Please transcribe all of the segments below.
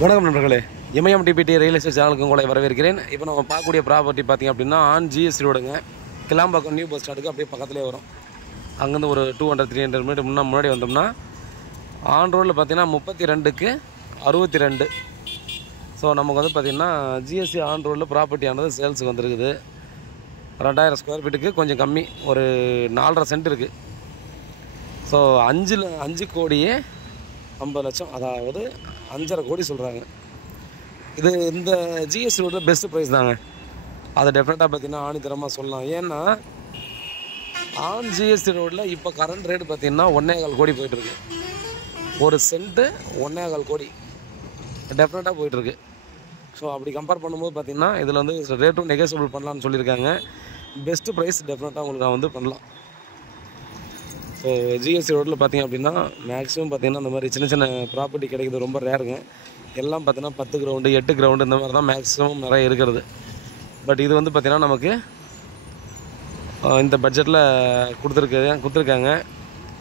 வணக்கம் நண்பர்களே, இமயம் DBT real estate சேனலுக்கு உங்களை வரவேற்கிறேன். இப்போ நம்ம பார்க்கக்கூடிய ப்ராப்பர்ட்டி பார்த்திங்க அப்படின்னா ஆன் ஜிஎஸ்டி ரோடுங்க. கிளாம்பாக்கம் நியூ பஸ் ஸ்டாண்டுக்கு அப்படியே பக்கத்துலேயே வரும். அங்கேருந்து ஒரு 200-300 மீட்டர் முன்னாடி வந்தோம்னா ஆன் ரோடில் பார்த்திங்கன்னா 32க்கு 62. ஸோ நமக்கு வந்து பார்த்திங்கன்னா ஜிஎஸ்டி ஆன் ரோடில் ப்ராப்பர்ட்டியானது சேல்ஸுக்கு வந்துருக்குது. 2000 ஸ்கொயர் ஃபீட்டுக்கு கொஞ்சம் கம்மி, ஒரு 4.5 சென்ட் இருக்குது. ஸோ 5 கோடியே 50 லட்சம், அதாவது 5.5 கோடி சொல்கிறாங்க. இது இந்த ஜிஎஸ்டி ரோடில் பெஸ்ட்டு ப்ரைஸ் தாங்க. அதை டெஃபினட்டாக பார்த்திங்கன்னா ஆணித்தரமாக சொல்லலாம். ஏன்னா ஆன் ஜிஎஸ்டி ரோடில் இப்போ கரண்ட் ரேட்டு பார்த்திங்கன்னா 1.25 கோடி போயிட்டுருக்கு. ஒரு சென்ட்டு 1.25 கோடி டெஃபினட்டாக போயிட்டுருக்கு. ஸோ அப்படி கம்பேர் பண்ணும்போது பார்த்திங்கன்னா இதில் வந்து ரேட்டும் நெகோசியபிள் பண்ணலான்னு சொல்லியிருக்காங்க. பெஸ்ட்டு ப்ரைஸ் டெஃபினட்டாக உங்களுக்கு நான் வந்து பண்ணலாம். ஸோ ஜிஎஸ்டி ரோட்டில் பார்த்திங்க அப்படின்னா மேக்ஸிமம் பார்த்திங்கன்னா இந்த மாதிரி சின்ன சின்ன ப்ராப்பர்ட்டி கிடைக்கிறது ரொம்ப ரேருங்க. எல்லாம் பார்த்திங்கன்னா 10 கிரவுண்டு 8 கிரவுண்டு இந்த மாதிரி தான் மேக்ஸிமம் நிறைய இருக்கிறது. பட் இது வந்து பார்த்திங்கன்னா நமக்கு இந்த பட்ஜெட்டில் கொடுத்துருக்காங்க.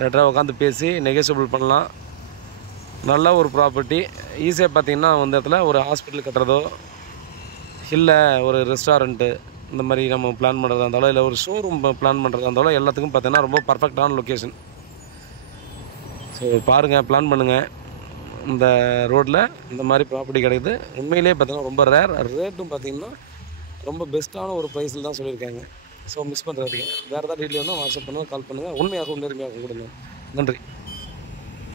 ரெட்டாக உட்காந்து பேசி நெகோசியபிள் பண்ணலாம். நல்ல ஒரு ப்ராப்பர்ட்டி. ஈஸியாக பார்த்திங்கன்னா அந்த இடத்துல ஒரு ஹாஸ்பிட்டல் கட்டுறதோ இல்லை ஒரு ரெஸ்டாரண்ட்டு இந்த மாதிரி நம்ம பிளான் பண்ணுறதா இருந்தாலும் இல்லை ஒரு ஷோரூம் பிளான் பண்ணுறதா இருந்தாலும் எல்லாத்துக்கும் பார்த்தீங்கன்னா ரொம்ப பர்ஃபெக்டான லொக்கேஷன். ஸோ பாருங்கள், பிளான் பண்ணுங்கள். இந்த ரோட்டில் இந்த மாதிரி ப்ராப்பர்ட்டி கிடைக்குது. உண்மையிலே பார்த்தீங்கன்னா ரொம்ப ரேட்டும் பார்த்திங்கன்னா ரொம்ப பெஸ்ட்டான ஒரு ப்ரைஸில் தான் சொல்லியிருக்காங்க. ஸோ மிஸ் பண்ணுறதுக்கு வேறு ஏதாவது டீட்டெயில் வேணால் வாட்ஸ்அப் பண்ணுங்கள், கால் பண்ணுங்கள். உண்மையாகவும் நேர்மையாகவும் கொடுங்க. நன்றி.